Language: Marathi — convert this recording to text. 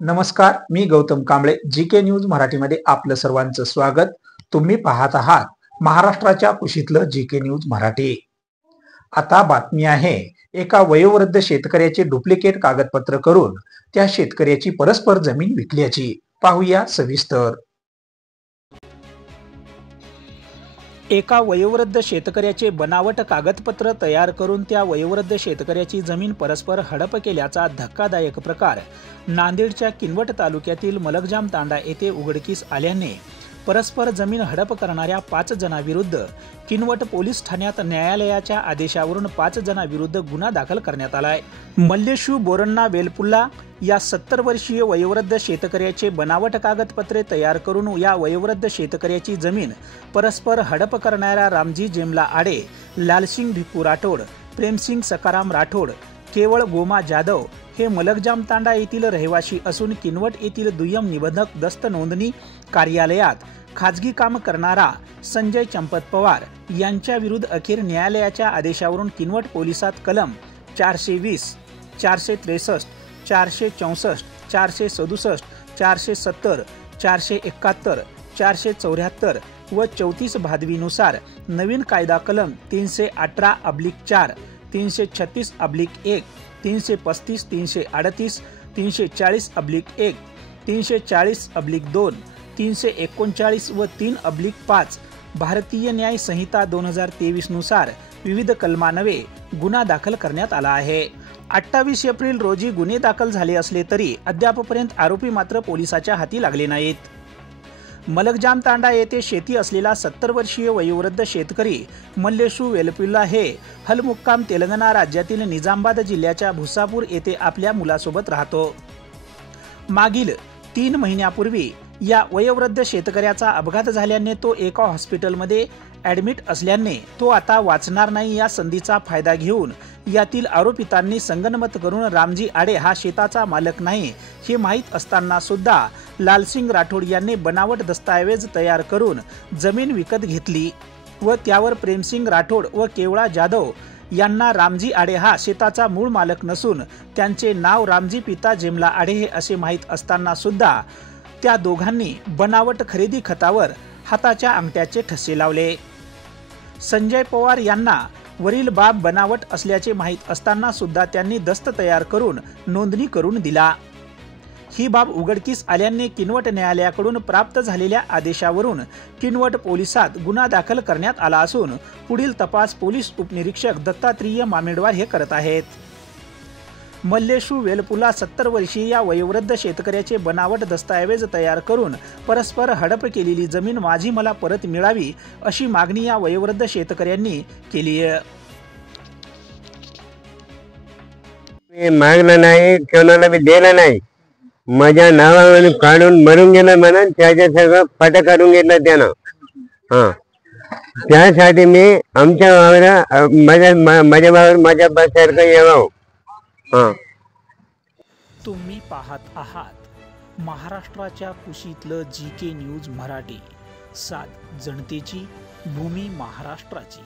नमस्कार, मी गौतम कांबळे. जीके न्यूज मराठीमध्ये आपलं सर्वांचं स्वागत. तुम्ही पाहत आहात महाराष्ट्राच्या कुशीतलं जीके न्यूज मराठी. आता बातमी आहे, एका वयोवृद्ध शेतकऱ्याचे डुप्लिकेट कागदपत्र करून त्या शेतकऱ्याची परस्पर जमीन विकल्याची. पाहूया सविस्तर. एका वयोवृद्ध शेतकऱ्याचे बनावट कागदपत्र तयार करून त्या वयोवृद्ध शेतकऱ्याची जमीन परस्पर हडप केल्याचा धक्कादायक प्रकार नांदेडच्या किनवट तालुक्यातील मलकजाम तांडा येथे उघडकीस आल्याने परस्पर जमीन हडप करणाऱ्या 5 जणांविरुद्ध किनवट पोलीस ठाण्यात न्यायालयाच्या आदेशावरून 5 जणांविरुद्ध गुन्हा दाखल करण्यात आलाय. मल्लेशू बोरण्णा वेलपुल्ला या 70 वर्षीय वयोवृद्ध शेतकऱ्याचे बनावट कागदपत्रे तयार करून या वयोवृद्ध शेतकऱ्याची जमीन परस्पर हडप करणाऱ्या रामजी जेमला आडे, लालसिंग भिक्कू राठोड, प्रेमसिंग सकाराम राठोड, केवळ गोमा जाधव हे मलकजाम तांडा येथील रहिवासी असून किनवट येथील दुय्यम निबंधक दस्त नोंदणी कार्यालयात खाजगी काम करणारा संजय चंपत पवार यांच्या विरुद्ध अखेर न्यायालयाच्या आदेशावरून किनवट पोलिसात कलम 420, 463, 464, 467, 470, 471, 474 व 34 भादवीनुसार नवीन कायदा कलम 318/4, 336/1, 335, 338, 340/1, 340/2, 339 व 3/5 भारतीय न्याय संहिता 2023 नुसार विविध कलमान्वये गुन्हा दाखल करण्यात आला आहे. 28 एप्रिल रोजी गुन्हे दाखल झाले असले तरी अद्यापपर्यंत आरोपी मात्र पोलिसाच्या हाती लागले नाहीत. मलकजाम तांडा येथे शेती असलेला 70 वर्षीय वयोवृद्ध शेतकरी मल्लेशू वेलपुल्ला हे हलमुक्काम तेलंगणा राज्यातील निजामाबाद जिल्ह्याच्या भुसापूर येथे आपल्या मुलासोबत राहतो. मागील 3 महिन्यापूर्वी या वयोवृद्ध शेतकऱ्याचा अपघात झाल्याने तो एका हॉस्पिटलमध्ये ऍडमिट असल्याने तो आता वाचणार नाही या संधीचा फायदा घेऊन यातील आरोपितांनी संगनमत करून रामजी आडे हा शेताचा मालक नाही हे माहीत असताना सुद्धा लालसिंग राठोड यांनी बनावट दस्तऐवज तयार करून जमीन विकत घेतली व त्यावर प्रेमसिंग राठोड व केवळा जाधव यांना रामजी आडे हा शेताचा मूळ मालक नसून त्यांचे नाव रामजी पिता जेमला आडे हे असे माहीत असताना सुद्धा त्या दोघांनी बनावट खरेदी खतावर हाताच्या अंगठ्याचे ठसे लावले. संजय पवार यांना वरील बाब बनावट असल्याचे माहीत असताना सुद्धा त्यांनी दस्त तयार करून नोंदणी करून दिला. ही बाब उघडकीस आल्याने किनवट न्यायालयाकडून प्राप्त झालेल्या आदेशावरून किनवट पोलिसात गुन्हा दाखल करण्यात आला असून पुढील तपास पोलीस उपनिरीक्षक दत्तात्रेय मामेडवार हे करत आहेत. मल्लेशू वेलपुला 70 वर्षीय या वयोवृद्ध शेतकऱ्याचे बनावट दस्तऐवज तयार करून परस्पर हडप केलेली जमीन माझी मला परत मिळावी अशी मागणी या वयोवृद्ध शेतकऱ्यांनी केली आहे. मागलं नाही, कोणाला बी दिलं नाही. माझ्या नावावर काढून मरून गेलं म्हणून त्याच्या सगळं पट करून घेतलं त्यानं. त्यासाठी मी आमच्या वावर माझ्या वावर माझ्या बससारखं यावं. तुम्ही पाहत आहात महाराष्ट्राच्या कुशीतलं जीके न्यूज मराठी. सात जनतेची, भूमी महाराष्ट्राची.